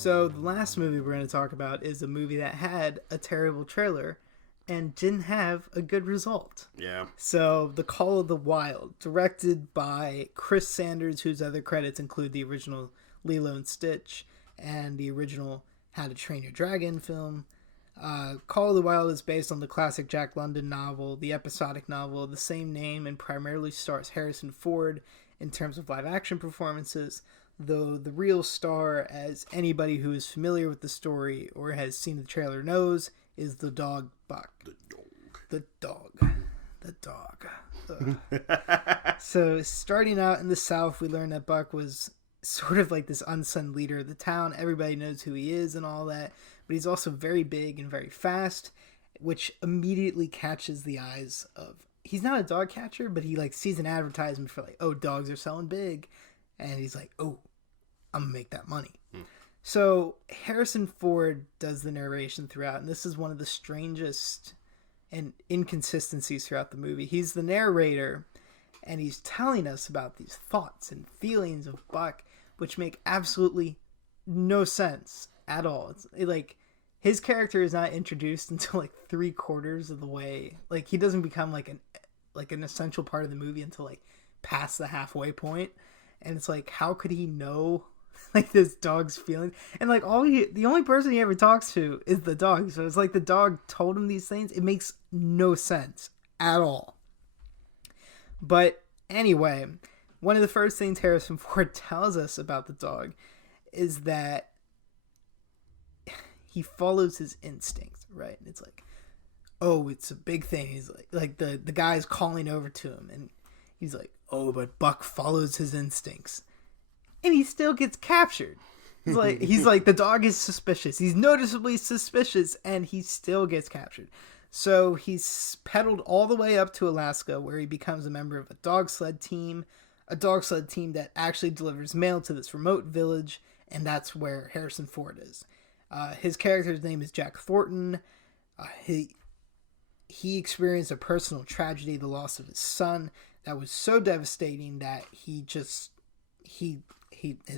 So the last movie we're going to talk about is a movie that had a terrible trailer and didn't have a good result. Yeah. So The Call of the Wild, directed by Chris Sanders, whose other credits include the original Lilo and Stitch and the original How to Train Your Dragon film. Call of the Wild is based on the classic Jack London novel, the episodic novel of the same name, and primarily stars Harrison Ford in terms of live action performances, though the real star, as anybody who is familiar with the story or has seen the trailer knows, is the dog Buck. The dog. So starting out in the South, we learned that Buck was sort of like this unsung leader of the town. Everybody knows who he is and all that, but he's also very big and very fast, which immediately catches the eyes of... He's not a dog catcher, but he like sees an advertisement for like, oh, dogs are selling big, and he's like, oh, I'm gonna make that money. So Harrison Ford does the narration throughout, and this is one of the strangest and inconsistencies throughout the movie. He's the narrator, and he's telling us about these thoughts and feelings of Buck, which make absolutely no sense at all. Like, his character is not introduced until like 3/4 of the way. Like, he doesn't become like an essential part of the movie until like past the halfway point. And it's like, how could he know like this dog's feelings? And like the only person he ever talks to is the dog. So it's like the dog told him these things. It makes no sense at all. But anyway, one of the first things Harrison Ford tells us about the dog is that he follows his instincts, right? And it's like, oh, it's a big thing. He's like the guy's calling over to him, and he's like, oh, but Buck follows his instincts, and he still gets captured. He's like the dog is suspicious. He's noticeably suspicious, and he still gets captured. So he's pedaled all the way up to Alaska, where he becomes a member of a dog sled team that actually delivers mail to this remote village, and that's where Harrison Ford is. His character's name is Jack Thornton. He experienced a personal tragedy, the loss of his son, that was so devastating that his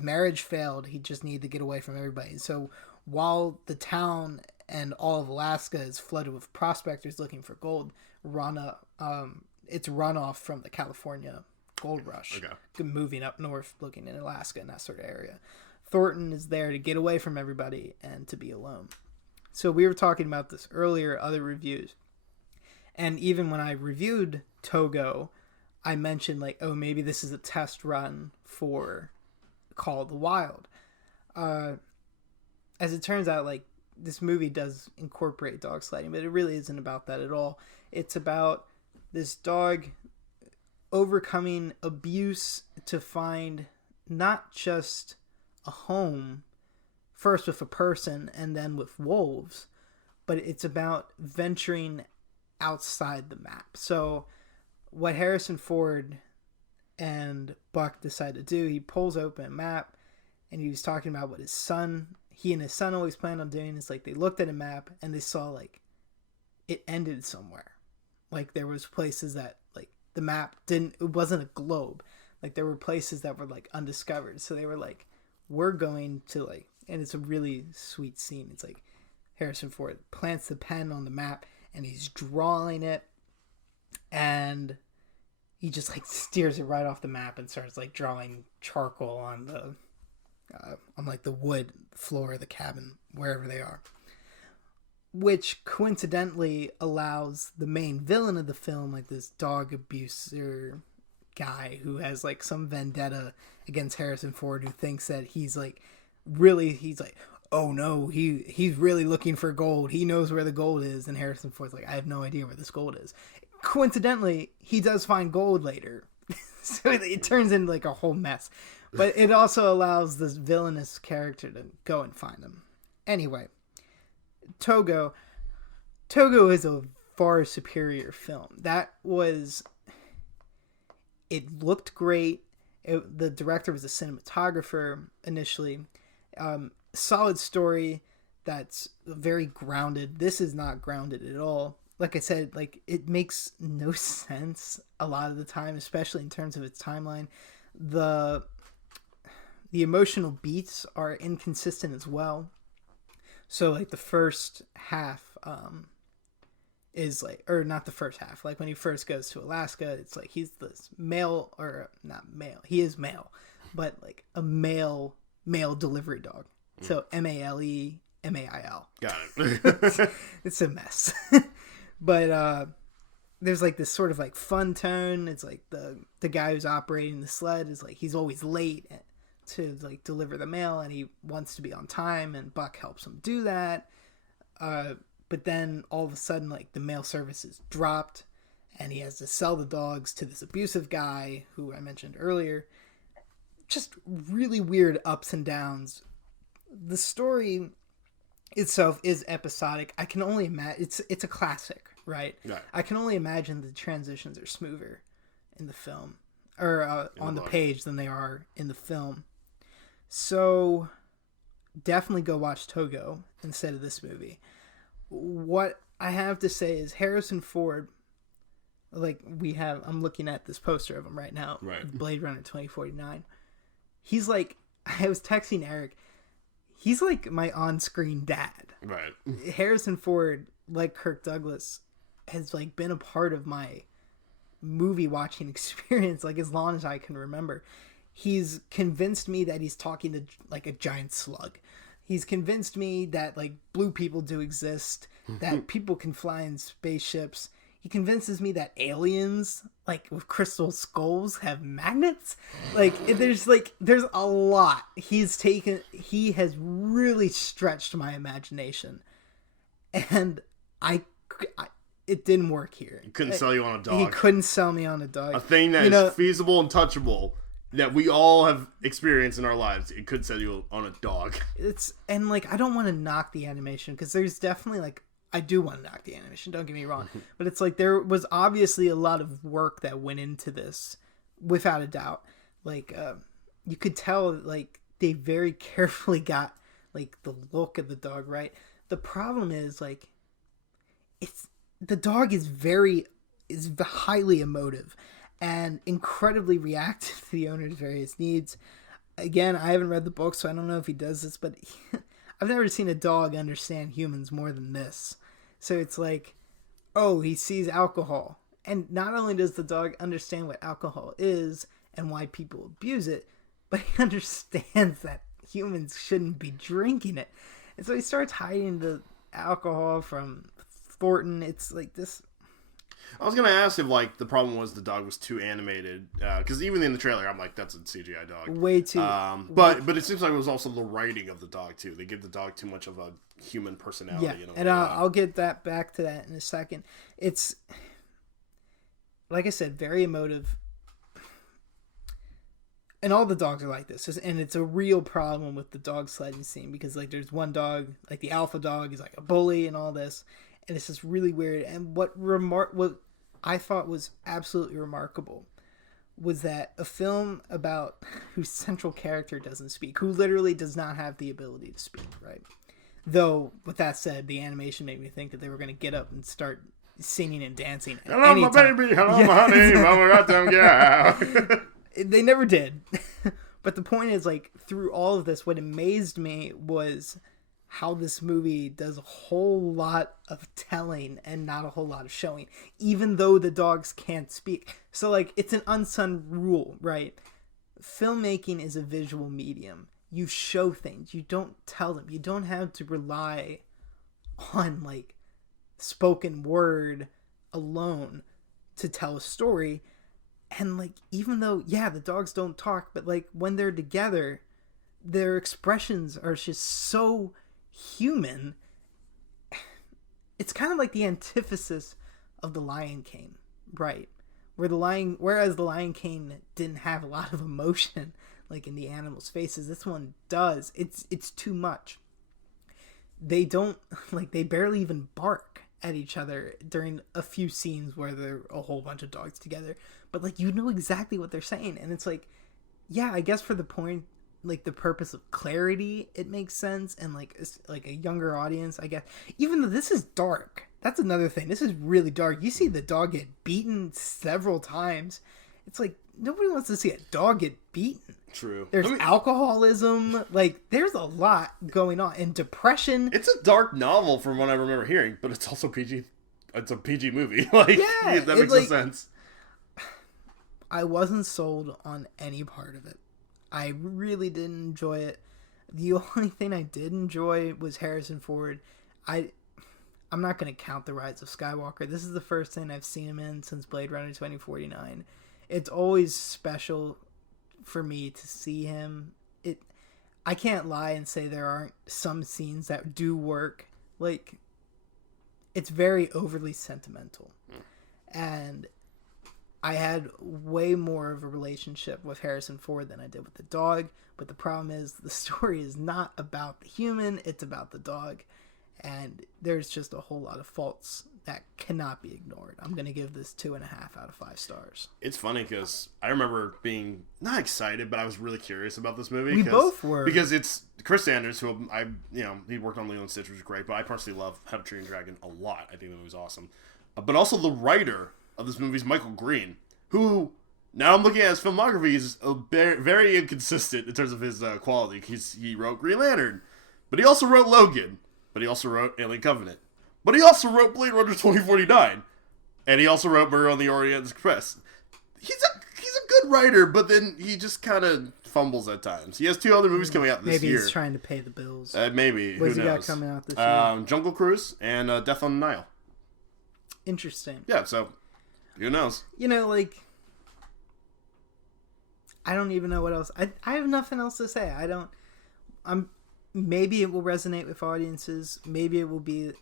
marriage failed. He just needed to get away from everybody. And so while the town and all of Alaska is flooded with prospectors looking for gold, it's runoff from the California gold rush, moving up north, looking in Alaska and that sort of area. Thornton is there to get away from everybody and to be alone. So we were talking about this earlier, other reviews. And even when I reviewed Togo, I mentioned like, oh, maybe this is a test run for Call of the Wild. As it turns out, like, this movie does incorporate dog sledding, but it really isn't about that at all. It's about this dog overcoming abuse to find not just a home, first with a person and then with wolves, but it's about venturing outside the map. So what Harrison Ford and Buck decide to do, he pulls open a map, and he was talking about what he and his son always planned on doing. Is like, they looked at a map and they saw like it ended somewhere. Like, there was places that like the map it wasn't a globe. Like, there were places that were like undiscovered. So they were like, we're going to like, and it's a really sweet scene. It's like Harrison Ford plants the pen on the map and he's drawing it, and he just like steers it right off the map and starts like drawing charcoal on the wood floor of the cabin, wherever they are. Which coincidentally allows the main villain of the film, like this dog abuser guy who has like some vendetta against Harrison Ford, who thinks that he's like, oh no, he's really looking for gold. He knows where the gold is. And Harrison Ford's like, I have no idea where this gold is. Coincidentally, he does find gold later. So it turns into like a whole mess. But it also allows this villainous character to go and find him. Anyway, Togo is a far superior film. It looked great. The director was a cinematographer initially. Solid story that's very grounded. This is not grounded at all. Like I said, like, it makes no sense a lot of the time, especially in terms of its timeline. The the emotional beats are inconsistent as well. So like the first half is like, or not the first half, like when he first goes to Alaska, it's like he's this male, or not male, he is male, but like a male delivery dog. So MALE MAIL. Got it. It's a mess. But there's like this sort of like fun tone. It's like the guy who's operating the sled is like, he's always late to like deliver the mail, and he wants to be on time, and Buck helps him do that. But then all of a sudden, like, the mail service is dropped, and he has to sell the dogs to this abusive guy who I mentioned earlier. Just really weird ups and downs. The story itself is episodic. I can only imagine, it's a classic, right? I can only imagine the transitions are smoother in the film, or on the page, than they are in the film. So definitely go watch Togo instead of this movie. What I have to say is Harrison Ford, like I'm looking at this poster of him right now, right. Blade Runner 2049. He's like, I was texting Erik, he's like my on-screen dad. Right. Harrison Ford, like Kirk Douglas, has like been a part of my movie watching experience like as long as I can remember. He's convinced me that he's talking to like a giant slug. He's convinced me that like blue people do exist, that people can fly in spaceships. He convinces me that aliens, like with crystal skulls, have magnets. Like there's a lot. He has really stretched my imagination, and it didn't work here. He couldn't sell you on a dog. He couldn't sell me on a dog. A thing that is feasible and touchable, that we all have experienced in our lives. It could sell you on a dog. And like, I don't want to knock the animation, because there's definitely like, I do want to knock the animation, don't get me wrong. But it's like, there was obviously a lot of work that went into this, without a doubt. Like, you could tell, like, they very carefully got, like, the look of the dog right. The problem is, like, the dog is highly emotive and incredibly reactive to the owner's various needs. Again, I haven't read the book, so I don't know if he does this, but I've never seen a dog understand humans more than this. So it's like, oh, he sees alcohol. And not only does the dog understand what alcohol is and why people abuse it, but he understands that humans shouldn't be drinking it. And so he starts hiding the alcohol from Thornton. It's like this. I was going to ask if, like, the problem was the dog was too animated. Because even in the trailer, I'm like, that's a CGI dog. Way too. But it seems like it was also the writing of the dog, too. They give the dog too much of a human personality. Yeah, and I'll get back to that in a second. It's, like I said, very emotive. And all the dogs are like this. And it's a real problem with the dog sledding scene. Because, like, there's one dog, like the alpha dog is like a bully and all this. And it's just really weird. And what I thought was absolutely remarkable was that a film about whose central character doesn't speak, who literally does not have the ability to speak, right? Though, with that said, the animation made me think that they were going to get up and start singing and dancing. Hello, my baby. Hello, my honey. Mama got them, yeah. They never did. But the point is, like, through all of this, what amazed me was how this movie does a whole lot of telling and not a whole lot of showing, even though the dogs can't speak. So, like, it's an unsung rule, right? Filmmaking is a visual medium. You show things. You don't tell them. You don't have to rely on, like, spoken word alone to tell a story. And, like, even though, yeah, the dogs don't talk, but, like, when they're together, their expressions are just so human. It's kind of like the antithesis of the Lion King, right? Whereas the Lion King didn't have a lot of emotion, like in the animals' faces, this one does. It's too much. They don't, like, they barely even bark at each other during a few scenes where there are a whole bunch of dogs together, but, like, you know exactly what they're saying. And it's like, yeah, I guess for the point, like, the purpose of clarity, it makes sense, and like a younger audience, I guess. Even though this is dark, that's another thing. This is really dark. You see the dog get beaten several times. It's like, nobody wants to see a dog get beaten. True. There's alcoholism. Like, there's a lot going on. And depression. It's a dark novel from what I remember hearing, but it's also PG. It's a PG movie. Like, yeah, that makes no sense. I wasn't sold on any part of it. I really didn't enjoy it. The only thing I did enjoy was Harrison Ford. I'm not going to count The Rise of Skywalker. This is the first thing I've seen him in since Blade Runner 2049. It's always special for me to see him. I can't lie and say there aren't some scenes that do work. Like, it's very overly sentimental. And I had way more of a relationship with Harrison Ford than I did with the dog. But the problem is the story is not about the human, it's about the dog. And there's just a whole lot of faults that cannot be ignored. I'm going to give this 2.5 out of 5 stars. It's funny because I remember being not excited, but I was really curious about this movie. We both were. Because it's Chris Sanders, who he worked on Lilo and Stitch, which was great, but I personally love How to Train Your Dragon a lot. I think the movie's awesome. But also the writer of this movie is Michael Green, who... Now I'm looking at his filmography. He's very inconsistent in terms of his quality. He wrote Green Lantern, but he also wrote Logan, but he also wrote Alien Covenant, but he also wrote Blade Runner 2049, and he also wrote Murder on the Orient Express. He's a good writer, but then he just kind of fumbles at times. He has 2 other movies coming out this year. Maybe he's trying to pay the bills. Maybe. What's Who he knows? got coming out this year? Jungle Cruise and Death on the Nile. Interesting. Yeah, so who knows? I don't even know what else. I have nothing else to say. Maybe it will resonate with audiences. Maybe it will be...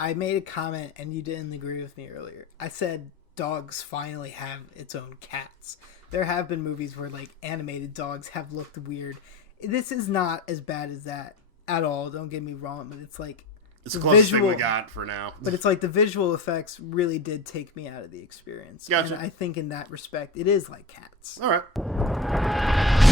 I made a comment and you didn't agree with me earlier. I said dogs finally have its own cats. There have been movies where, like, animated dogs have looked weird. This is not as bad as that at all. Don't get me wrong, but it's like... It's the closest thing we got for now. But it's like the visual effects really did take me out of the experience. Gotcha. And I think in that respect, it is like Cats. All right.